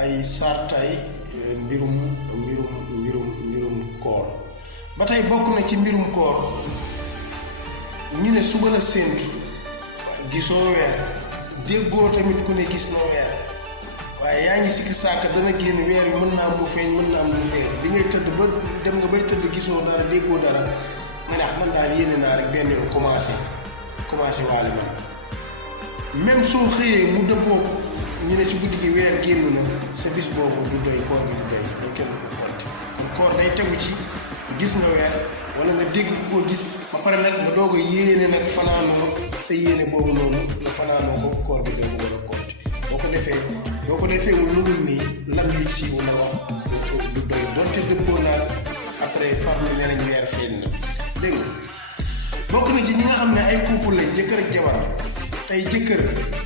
ay sartay mbirum koor ba tey bokk na ci mbirum koor ñu ne suba la séentu gisoo weer déggoo tamit ku ne gis na weer waaye yaa ngi sikki sàkk dana génn weer bi mën naa mu feeñ mën naa mu feeñ bi ngay tëdd ba dem nga bay tëdd gisoo dara déggoo dara nga ne man daal yéene naa rek benn yoon commencé waale man même soo xëyee mu dëppoo ñu ne ci guddi gi weer génn na sa bis boobu du doy koor gi du doy lu kenn ko konte kon koor day tegu ci gis nga weer wala nga dégg ku ko gis ba pare nag nga doog a yéene nag fanaanoo sa yéene boobu noonu nga fanaanoo ko koor bi danga war a konte boo ko defee wul lu dul nii lam yu siiw na wax du doy donte dëppoo naa après far mi nee nañ weer feeñ na dégg nga bokk na ci ñi nga xam ne ay couple lañ jëkkër ak jabar tey jëkkër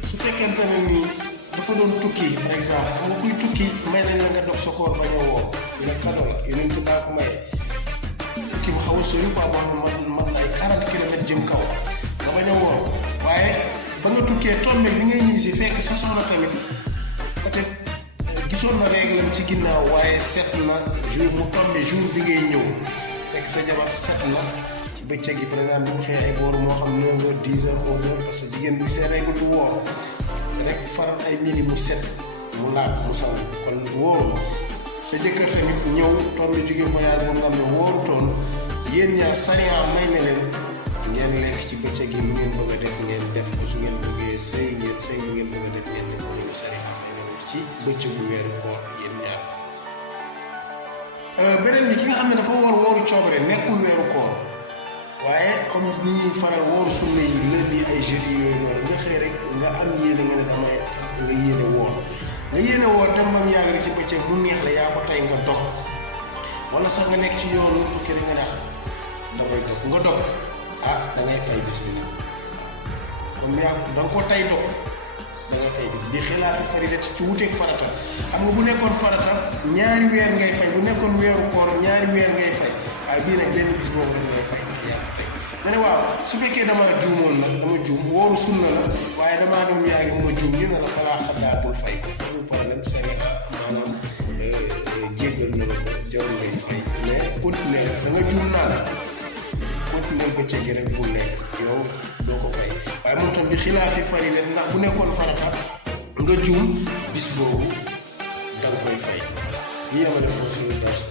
su fekkente ne nii dafa doon tukki par exemple xam nga kuy tukki may nañ la nga dog sa koor bañ a woor dina kado la yeneen ci baa ko maye tukki bu xaw a sori quoi boo xam ne man ay 40 kilomètres jëm kaw nga bañ a woor waaye ba nga tukkee tombé bi ngay ñibbi si fekk sa soxna tamit peut-être gisoon na règle ci ginnaaw waaye set na jour mu tombé jour bi ngay ñëw fekk sa jabar set na ci bëccëg gi par exemple bu xëy ay booru moo xam 9h 10h 11h parce que jigéen bi seen règle du woor rek faral ay mini mu set mu laat mu saw kon wóoru sa jëkkër tamit ñëw tombé jóge voyage moom nga xam ne wóorutoon yéen ñaar sariya may na leen ngeen lekk ci bëccëg yi lu ngeen bëgg a def ngeen def ko su ngeen bëggee sëy lu ngeen bëgg a def ngeen def ko lu sariya may na leen ci bëccëgu weeru koor yéen ñaar beneen bi ki nga xam ne dafa wóoru coobare nekkul weeru koor waaye comme ni ñuy faral wóoru sunna yi lundi ay jeudi yooyu noonu nga xëy rek nga am yéene nga ne damay nga yéene woor dem ba mu yàgg rek ci bëccëg mu neex la yaa ko tey nga dog wala sax nga nekk ci yoonu kër nga neex damay dog nga dog da ngay fay bis bi nag comme yaa da nga ko tey dog da ngay fay bis bi xilaafi farida ci wuteeg farata xam nga bu nekkoon farata ñaari weer ngay fay bu nekkoon weeru koor ñaari weer ngay fay waaye bii nag benn bis boobu rek ngay fay ndax yaa ko tey nga ne waaw su fekkee damaa juumoon nag dama juum wóoru sunna la waaye damaa dem yaa ngi ma juum ñu ne la falaa xaddaatul fay ko amul problème sari maanaam jéggal na la ko jarul ngay fay mais continuer da nga juum naa la continuer bëccëg rek bu nekk yow doo ko fay waaye moom tam bi xilaafi fari leen ndax bu nekkoon farata nga juum bis boobu da nga koy fay lii ama def ko suñu dars